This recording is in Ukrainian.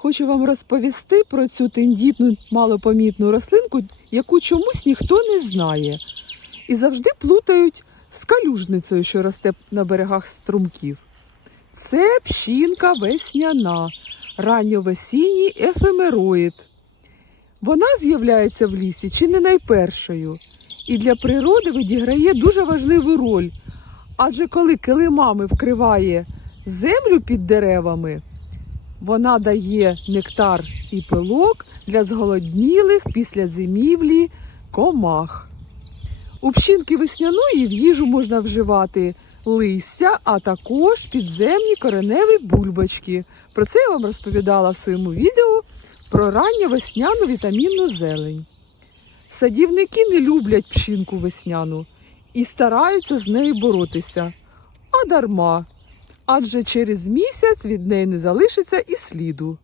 Хочу вам розповісти про цю тендітну малопомітну рослинку, яку чомусь ніхто не знає. І завжди плутають з калюжницею, що росте на берегах струмків. Це пщінка весняна, ранньовесінній ефемероїд. Вона з'являється в лісі чи не найпершою, і для природи відіграє дуже важливу роль. Адже коли килимами вкриває землю під деревами, вона дає нектар і пилок для зголоднілих після зимівлі комах. У пщинки весняної в їжу можна вживати листя, а також підземні кореневі бульбочки. Про це я вам розповідала в своєму відео про ранню весняну вітамінну зелень. Садівники не люблять пщинку весняну і стараються з нею боротися. А дарма, адже через місяць від неї не залишиться і сліду.